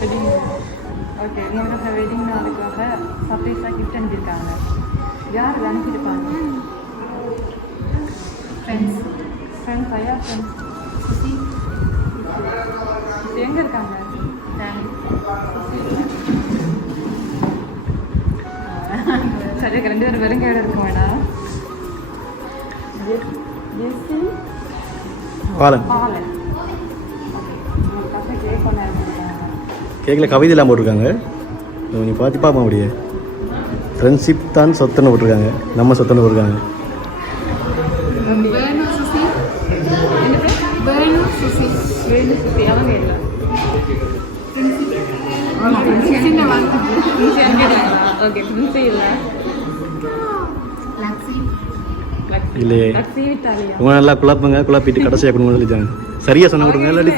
Wedding okay உங்களோட wedding நாளுக்காக சர்ப்ரைஸாக கிஃப்ட் அனுப்பியிருக்காங்க. யார் அனுப்பியிருப்பாங்க? ஃப்ரெண்ட்ஸ் ஐயா ஃப்ரெண்ட்ஸ் சுசி எங்கே இருக்காங்க? சரி 2 பேரும் வெறுங்கையோட இருக்கும் வேணாம். கேக்கில் கவிதையெல்லாம் போட்டிருக்காங்க. நீங்கள் பார்த்து பார்ப்போம். அப்படியே ஃப்ரெண்ட்ஷிப் தான் சொத்துன்னு போட்டிருக்காங்க. நம்ம சொத்துன்னு போட்டிருக்காங்க. இல்லையே உங்க நல்லா குழப்பிட்டு கடைசியாக கொடுங்க சொல்லிட்டாங்க. சரியா சொன்ன கொடுங்க. இல்லாட்டி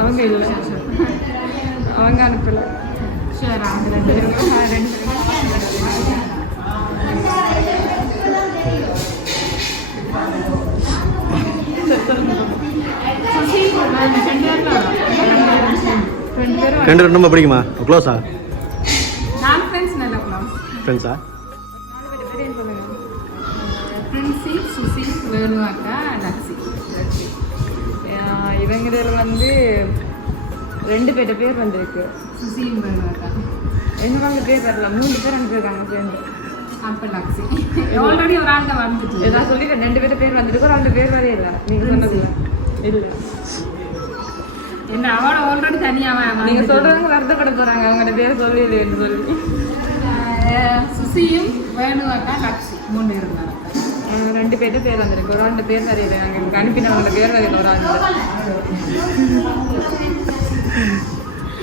அவங்க இல்லை அவங்க அனுப்பல. ரெண்டு ரொம்ப பிடிக்குமா? க்ளோஸா? ஃப்ரெண்ட்ஸா? இவங்களில் வந்து 2 பேர் பேர் வந்திருக்கு. என்னவாங்க பேர் வரல. 3 பேர் அனுப்பியிருக்காங்க சேர்ந்து. ஆல்ரெடி ஒரு ஆள் தான் வந்துச்சு. ஏதாவது சொல்லிட்டேன். 2 பேர் வந்துருக்கு. ஒரு 2 பேர் வரே இல்லை. நீங்கள் சொன்னது இல்லை. என்ன அவளோட ஆல்ரெடி தனியாக நீங்கள் சொல்கிறவங்க வருத்தப்பட போகிறாங்க. அவங்களோட பேர் சொல்லலைன்னு சொல்லி. சுசியும் வேணுவாக்கா லக்ஸி 3 பேர் இருந்தாங்க. 2 பேர் வந்திருக்கு. ஒரு 2 பேர் வரையில நாங்கள் அனுப்பினவங்களோட பேர் வரையில ஒரு ஆள்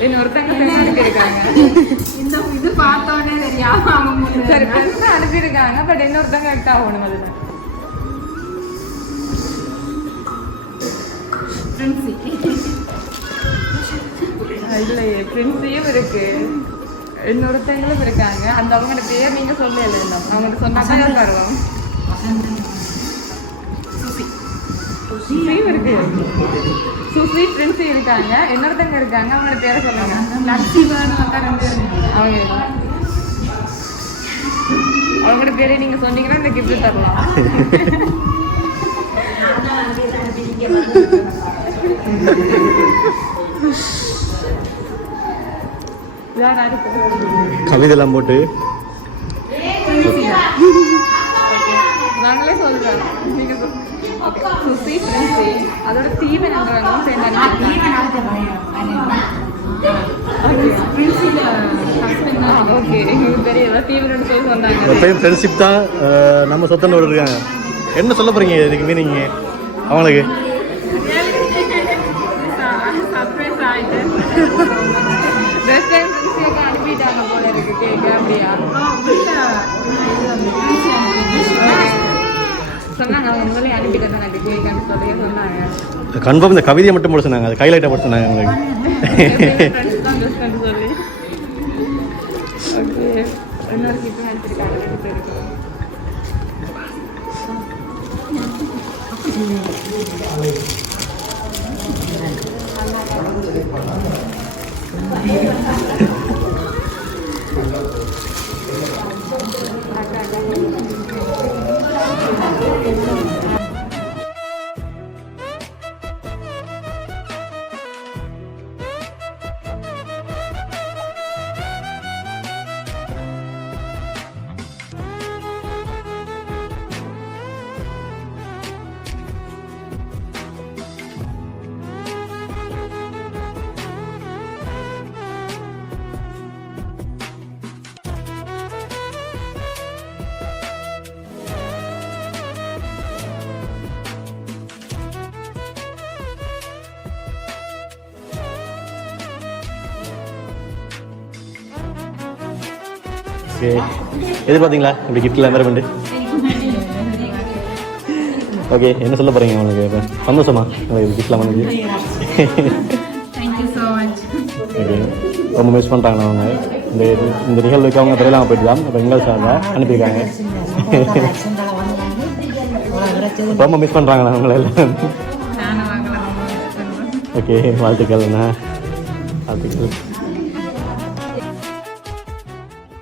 இன்னொருத்தங்க பேர் அனுப்பியிருக்காங்க. இந்த இது பார்த்தோன்னே தெரியாம சரி பேர் அனுப்பியிருக்காங்க. பட் இன்னொருத்தங்க எடுத்து ஆகணும். அதுதான் இல்லையே பிரின்ஸையும் இருக்கு. இன்னொருத்தங்களும் இருக்காங்க. அந்த அவங்களோட பேர் நீங்க சொல்ல இல்லை. அவங்கள்ட்ட சொன்னாதான் வருவோம். சுசியும் இருக்கு. சுசி பிரின்ஸி இருக்காங்க. இன்னொருத்தங்க இருக்காங்க. அவங்களோட பேரை சொல்லுங்க. அவங்களோட பேரை நீங்க சொன்னீங்கன்னா இந்த கிஃப்ட் தரலாம். கவிதைலாம் போட்டு நாங்களே சொல்றோம். நீங்க சுசி பிரின்ஸி அதோட தீவை நம்புறாங்க சேர்ந்து எப்பயும் ஃப்ரெண்ட்ஷிப் தான் நம்ம சொத்தன்னு இருக்காங்க. என்ன சொல்ல போறீங்க இதுக்கு மீனிங் அவங்களுக்கு? அனுப்பிட்டாங்க போல இருக்கு கேட்க. அப்படியா சொன்னாங்க. அவங்க முதல்ல அனுப்பிட்டு தான் கேட்கன்னு சொல்லி சொன்னாங்க. கன்ஃபார்ம் இந்த கவிதையை மட்டும் போட சொன்னாங்க. அது கைலைட்டை போட சொன்னாங்க உங்களுக்கு. சொல்லி ஓகே இன்னொரு கிஃப்ட் அனுப்பியிருக்காங்க. 2 பேருக்கு ஓகே எதிர்பார்த்தீங்களா இப்படி கிஃப்ட்லாம் வேறு பண்ணு? ஓகே என்ன சொல்ல போகிறீங்க உங்களுக்கு? இப்போ சந்தோஷமா உங்களுக்கு கிஃப்ட்லாம் பண்ணுது? ஓகே ரொம்ப மிஸ் பண்ணுறாங்களா அவங்க? இந்த நிகழ்வுக்கு அவங்க திரையிலாமல் போயிட்டு தான் இப்போ எங்களை சார் அனுப்பியிருக்காங்க. ரொம்ப மிஸ் பண்ணுறாங்களா அவங்கள எல்லாம்? ஓகே வாழ்த்துக்கள்ண்ணா வாழ்த்துக்கள்